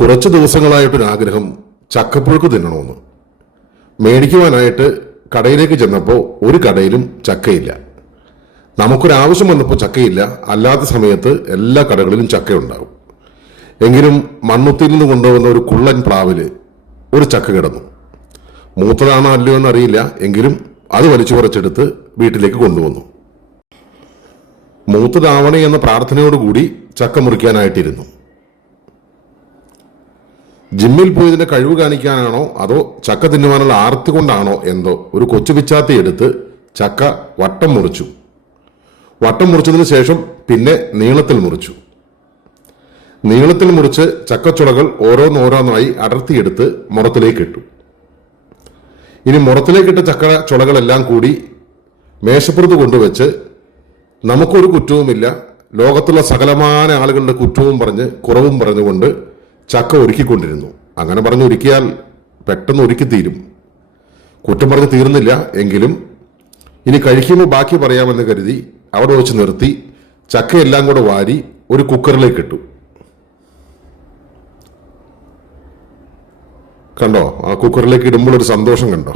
കുറച്ച് ദിവസങ്ങളായിട്ടൊരു ആഗ്രഹം ചക്കപ്പുഴുക്ക് തിന്നണമെന്ന്. മേടിക്കുവാനായിട്ട് കടയിലേക്ക് ചെന്നപ്പോൾ ഒരു കടയിലും ചക്കയില്ല. നമുക്കൊരാവശ്യം വന്നപ്പോൾ ചക്കയില്ല. അല്ലാത്ത സമയത്ത് എല്ലാ കടകളിലും ചക്കയുണ്ടാകും. എങ്കിലും മണ്ണുത്തിയിൽ നിന്ന് കൊണ്ടുവന്ന ഒരു കുള്ളൻ പ്ലാവിൽ ഒരു ചക്ക കിടന്നു. മൂത്തതാണോ അല്ലയോ എന്നറിയില്ല. എങ്കിലും അത് വലിച്ചു കുറച്ചെടുത്ത് വീട്ടിലേക്ക് കൊണ്ടുവന്നു. മൂത്തതാവണേ എന്ന പ്രാർത്ഥനയോടുകൂടി ചക്ക മുറിക്കാനായിട്ടിരുന്നു. ജിമ്മിൽ പോയതിന്റെ കഴിവ് കാണിക്കാനാണോ? അതോ ചക്ക തിന്നുവാനുള്ള ആർത്തി കൊണ്ടാണോ? എന്തോ ഒരു കൊച്ചു പിച്ചാത്തി എടുത്ത് ചക്ക വട്ടം മുറിച്ചു. വട്ടം മുറിച്ചതിന് ശേഷം പിന്നെ നീളത്തിൽ മുറിച്ചു. നീളത്തിൽ മുറിച്ച് ചക്കച്ചുളകൾ ഓരോന്നോരോന്നായി അടർത്തിയെടുത്ത് മുറത്തിലേക്ക് ഇട്ടു. ഇനി മുറത്തിലേക്കിട്ട ചക്ക ചുളകളെല്ലാം കൂടി മേശപ്പുറത്ത് കൊണ്ടുവച്ച് നമുക്കൊരു കുറ്റവുമില്ല. ലോകത്തുള്ള സകലമായ ആളുകളുടെ കുറ്റവും പറഞ്ഞ് കുറവും പറഞ്ഞുകൊണ്ട് ചക്ക ഒരുക്കിക്കൊണ്ടിരുന്നു. അങ്ങനെ പറഞ്ഞ് ഒരുക്കിയാൽ പെട്ടെന്ന് ഒരുക്കി തീരും. കുറ്റം പറഞ്ഞ് തീർന്നില്ല എങ്കിലും ഇനി കഴിക്കുമ്പോൾ ബാക്കി പറയാമെന്ന് കരുതി അവിടെ വെച്ച് നിർത്തി ചക്കയെല്ലാം കൂടെ വാരി ഒരു കുക്കറിലേക്ക് ഇട്ടു. കണ്ടോ? ആ കുക്കറിലേക്ക് ഇടുമ്പോൾ ഒരു സന്തോഷം കണ്ടോ?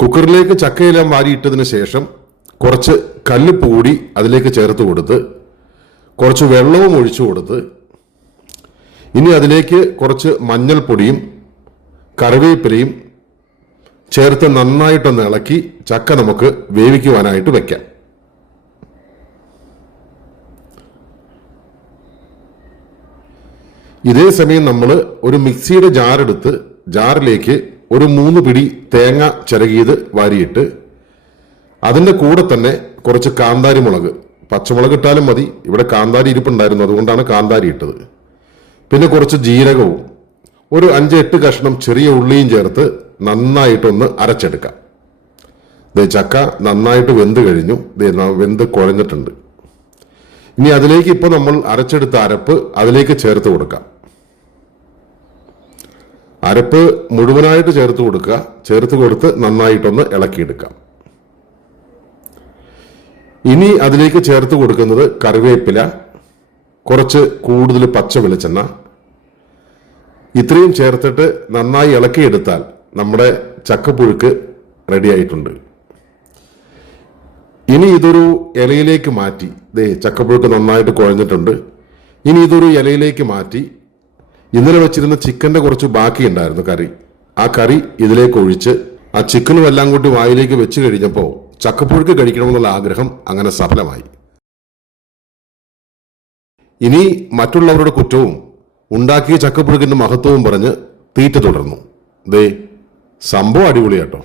കുക്കറിലേക്ക് ചക്കയെല്ലാം വാരിയിട്ടതിന് ശേഷം കുറച്ച് കല്ലുപ്പ് കൂടി അതിലേക്ക് ചേർത്ത് കൊടുത്ത് കുറച്ച് വെള്ളവും ഒഴിച്ചു കൊടുത്ത് ഇനി അതിലേക്ക് കുറച്ച് മഞ്ഞൾപ്പൊടിയും കറിവേപ്പിലയും ചേർത്ത് നന്നായിട്ടൊന്ന് ഇളക്കി ചക്ക നമുക്ക് വേവിക്കുവാനായിട്ട് വെക്കാം. ഇതേ സമയം നമ്മൾ ഒരു മിക്സിയുടെ ജാറെടുത്ത് ജാറിലേക്ക് ഒരു മൂന്ന് പിടി തേങ്ങ ചിരകിയത് വാരിയിട്ട് അതിന്റെ കൂടെ തന്നെ കുറച്ച് കാന്താരി മുളക് പച്ചമുളക് ഇട്ടാലും മതി. ഇവിടെ കാന്താരി ഇരിപ്പുണ്ടായിരുന്നു. അതുകൊണ്ടാണ് കാന്താരി ഇട്ടത്. പിന്നെ കുറച്ച് ജീരകവും. ഒരു അഞ്ച് എട്ട് കഷ്ണം ചെറിയ ഉള്ളിയും ചേർത്ത് നന്നായിട്ടൊന്ന് അരച്ചെടുക്കാം. ദേ ചക്ക നന്നായിട്ട് വെന്ത് കഴിഞ്ഞു. ദേ വെന്ത് കുഴഞ്ഞിട്ടുണ്ട്. ഇനി അതിലേക്ക് ഇപ്പോൾ നമ്മൾ അരച്ചെടുത്ത അരപ്പ് അതിലേക്ക് ചേർത്ത് കൊടുക്കാം. അരപ്പ് മുഴുവനായിട്ട് ചേർത്ത് കൊടുക്കുക. ചേർത്ത് കൊടുത്ത് നന്നായിട്ടൊന്ന് ഇളക്കിയെടുക്കാം. ഇനി അതിലേക്ക് ചേർത്ത് കൊടുക്കുന്നത് കറിവേപ്പില കുറച്ച് കൂടുതൽ പച്ച വെളിച്ചെണ്ണ ഇത്രയും ചേർത്തിട്ട് നന്നായി ഇളക്കിയെടുത്താൽ നമ്മുടെ ചക്കപ്പുഴുക്ക് റെഡിയായിട്ടുണ്ട് ഇനി ഇതൊരു ഇലയിലേക്ക് മാറ്റി ദേ ചക്കപ്പുഴുക്ക് നന്നായിട്ട് കുഴഞ്ഞിട്ടുണ്ട്. ഇനി ഇതൊരു ഇലയിലേക്ക് മാറ്റി ഇന്നലെ വെച്ചിരുന്ന ചിക്കന്റെ കുറച്ച് ബാക്കി ഉണ്ടായിരുന്നു കറി. ആ കറി ഇതിലേക്ക് ഒഴിച്ച് ആ ചിക്കനും എല്ലാം കൂട്ടി വായിലേക്ക് വെച്ച് കഴിഞ്ഞപ്പോൾ ചക്കപ്പുഴുക്ക് കഴിക്കണമെന്നുള്ള ആഗ്രഹം അങ്ങനെ സഫലമായി. ഇനി മറ്റുള്ളവരുടെ കുറ്റവും ഉണ്ടാക്കിയ ചക്കപ്പുഴുക്കിന്റെ മഹത്വവും പറഞ്ഞ് തീറ്റ തുടർന്നു. ദേ സംഭവം അടിപൊളിയാട്ടോ.